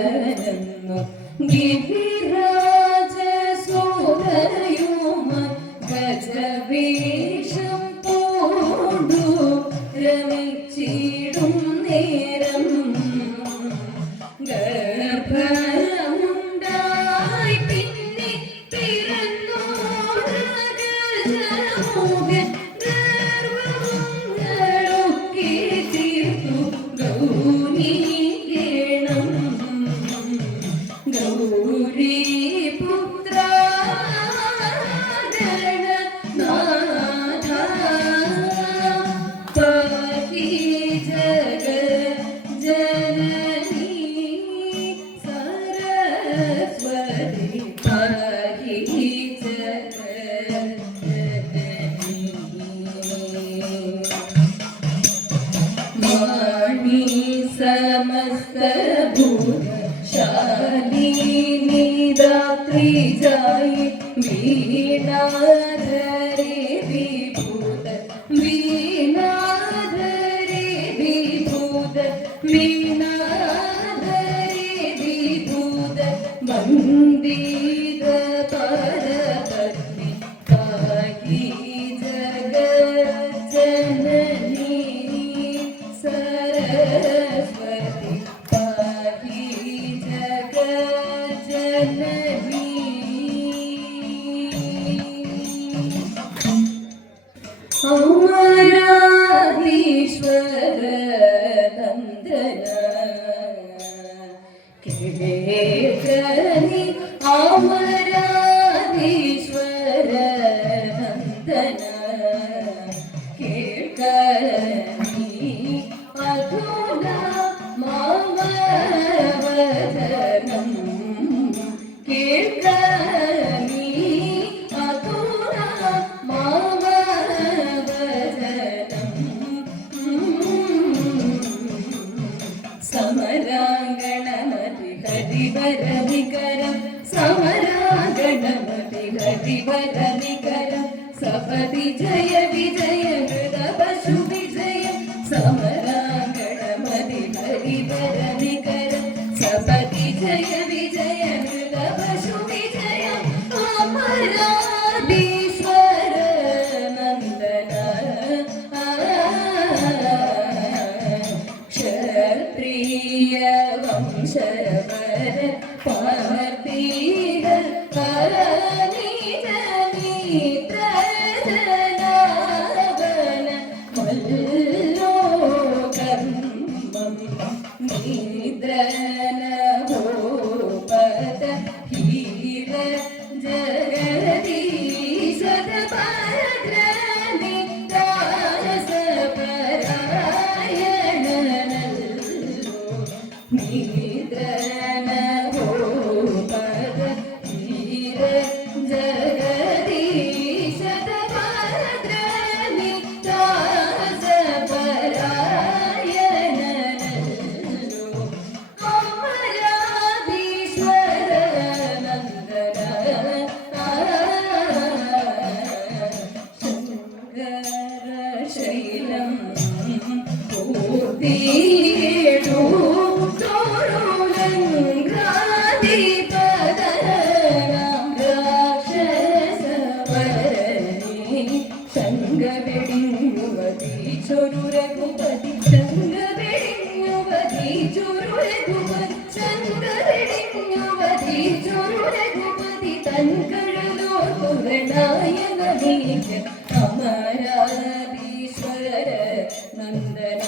ഗംഗാധരനെന്നു ഗിരിരാജസോദരയുമായി ഗജവേഷം പൂണ്ടു രമിച്ചിടും നേരം ഗർഭമുണ്ടായി പിന്നെ പിറന്നു ഗജമുഖൻ ഗർവങ്ങളൊക്കെ തീർത്തു ഗൗരീണം ഗൗരീപുത്ര ഗണനാഥ പാഹി ജഗജ്ജനനി സരസ്വതി പാഹി ജഗജ്ജനനി വാണി സമസ്തഭൂത ശാലിനി രാത്രി ജായി വീണാധരെ വിഭൂത വീണാധരെ വിഭൂത വീണാധരെ വിഭൂത വന്ദിത പരപത്നി പാഹി ജഗജ്ജനനി സരസ്വതി പാഹി ജഗജ്ജനനി അമരാധീശ്വര നന്ദന കേശനി അമരാധീശ്വര നന്ദന കേൾക്കനി അധുന മാമവദനം കേൾക്കനി അധുന മാമവദനം സമരാംഗണമതി ഹരിവരവികരം സമരാംഗണമതി ഹരിവരവികരം സപതി ജയ വിജയ മൃതപശു വിജയം സമരാംഗണമതി ഹരിവരവികരം സപതി ജയ വിജയ മൃതപശു വിജയം അമരാധീശ്വര നന്ദന ക്ഷത്രിയ വംശവര പാർത്ഥിക പരനിജ മിത്രജനാവന മല്ലോകർമ്മം നിദ്രന ഭൂപത ഹീര ജഗദീശത പരഗ്രനി ദാസപരായണനല്ലോ നിദ്രന ഭൂപത ഹീര ജഗദീശത പരഗ്രനി ദാസപരായണനല്ലോ അമരാധീശ്വര നന്ദന ശങ്കരശൈലം പൂർത്തിയേടു തോരുലങ്കാധിപതനാം രാക്ഷസവരണി ശങ്കവെടിഞ്ഞുവതി ചൊരു രഘുപതി ശങ്കവെടിഞ്ഞുവതി ചൊരു രഘുപതി ശങ്കവെടിഞ്ഞുവതി ചൊരു രഘുപതി തൻകഴലോ തുരണായക നീക്ക അമരാധീശ്വര നന്ദന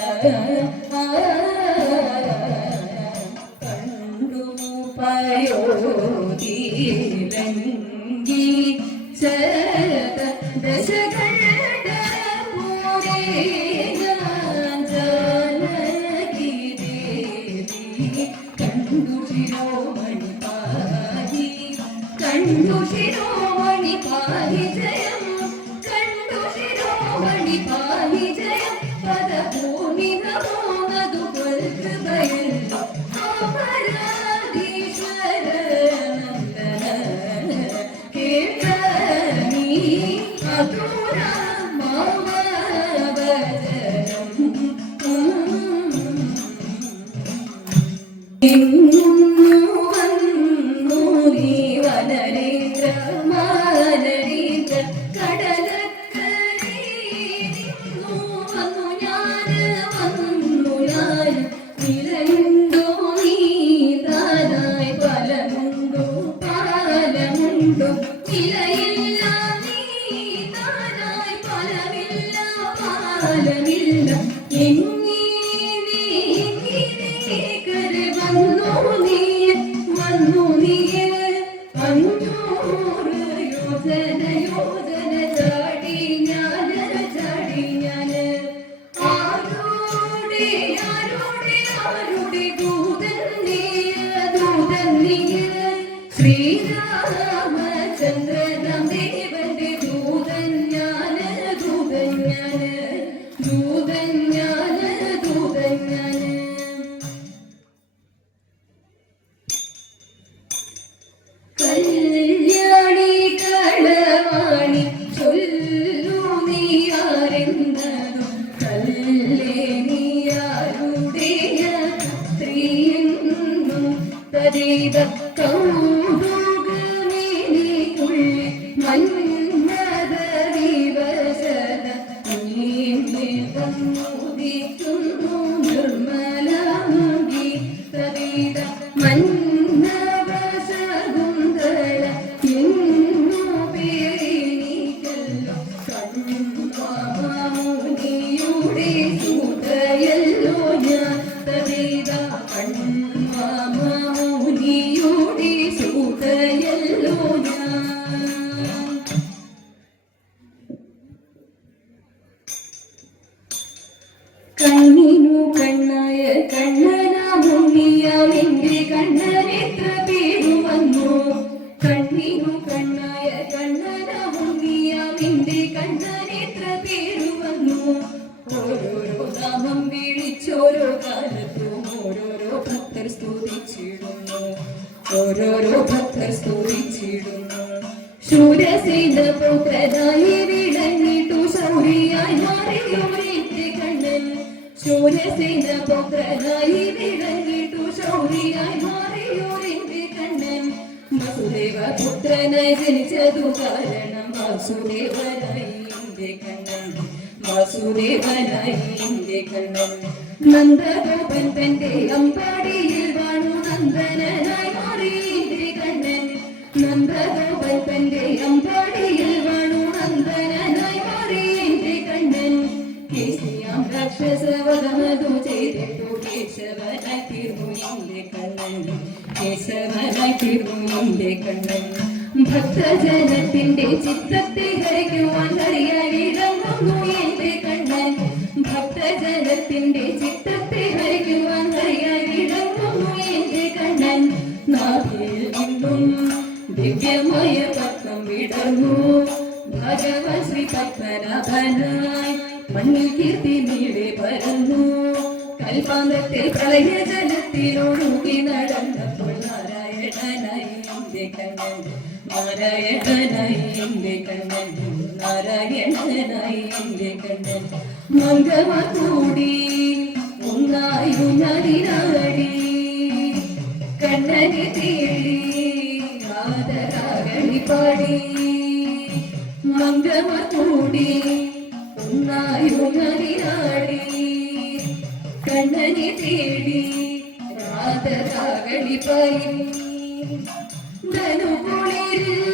കണ്ടു പയോതിരംഗി ചരത ദശകണ്ഠ പൂരേ ജാനകി ദേവി കണ്ടു ശിരോമണി പാഹി കണ്ടു ശിരോമണി പാഹി ജയം കണ്ടു ശിരോമണി പാഹി ജയം പദഭൂമി നമോ മധുപൽ ഇന്നു വന്നു നീ വനരേന്ദ്ര മാനരേന്ദ്ര കടലക്കരേ നിന്നു വന്നു ഞാൻ നിലയുണ്ടോ നീന്താനായി പാലമുണ്ടോ നിലയില്ല നീന്താനായി പാലമില്ല വന്നു നീ അഞ്ഞൂറ് യോജന ചാടി ഞാന് ആരോടെ ദൂതൻ നീ ശ്രീരാമചന്ദ്രനാം ദേവന്റെ ദൂതൻ ഞാന് കല്യാണി കളവാണി ചൊല്ലു നീ ആരെന്നതും കല്ലേ നീയാരുടെയ പുത്രിയെന്നും തരീത കൗതുകമേനിക്കുള്ളിൽ മന്നത ദിവസത നീന്തിക്കുന്നു നിർമ്മലാംഗി തരീത കണ്ണിനു കണ്ണായ കണ്ണനാമുണ്ണിയാമെന്റെ കണ്ണനെത്ര പേരു വന്നു കണ്ണിനു കണ്ണായ കണ്ണനാമുണ്ണിയാമെന്റെ കണ്ണനെത്ര പേരു വന്നു ഓരോരോ നാമം വിളിച്ചോരോ കാലത്തും ഓരോരോ ഭക്തർ സ്തുതിച്ചിടുന്നു ശൂരസേന പുത്രനായി വിളങ്ങിട്ടു ശൗരിയായി മാറിയോരെന്റെ കണ്ണൻ ശൂരസേന പുത്രനായി വിളങ്ങിട്ടു ശൗരിയായി മാറിയോരെന്റെ കണ്ണൻ വസുദേവ പുത്രനായി ജനിച്ചതു കാരണം വാസുദേവനായി എന്റെ കണ്ണൻ നന്ദഗോപൻ തന്റെ അമ്പാടിയിൽ വാണു നന്ദനായി മാറി എന്റെ കണ്ണൻ നന്ദഗോപൻ തന്റെ അമ്പാടിയിൽ വാണു നന്ദനായി മാറി എന്റെ കണ്ണൻ കേശിയാം രാക്ഷസവധമതു ചെയ്തിട്ടു കേശവനായി തീർന്നു എന്റെ കണ്ണൻ ഭക്തജനത്തിന്റെ ചിത്തത്തെ ഹരിക്കുവാൻ ഹരിയായിടങ്ങുന്നു എന്റെ കണ്ണൻ ഭക്തജനത്തിന്റെ ചിത്തത്തെ ഹരിക്കുവാൻ ഹരിയായിടങ്ങുന്നു എന്റെ കണ്ണൻ നാഭിയിൽ നിന്നും ദിവ്യമായ പത്മം വിടർന്നു ഭഗവൻ ശ്രീ പത്മനാഭനായി മണ്ണിൽ കീർത്തി നീടെ പരന്നു കൽപ്പാന്തത്തിൽ പ്രളയ ജലത്തിലൊഴുകി നടന്നപ്പോൾ നാരായണനായി എന്റെ കണ്ണൻ മംഗമ കൂടി ഒന്നായുഞ്ഞാടി കണ്ണനെ തേടി ആദരാകളി പാടി മംഗമ കൂടി ഒന്നായുഞ്ഞാടി കണ്ണനെ തേടി ആദരാകളി പാടി ധനുകുളിരിൽ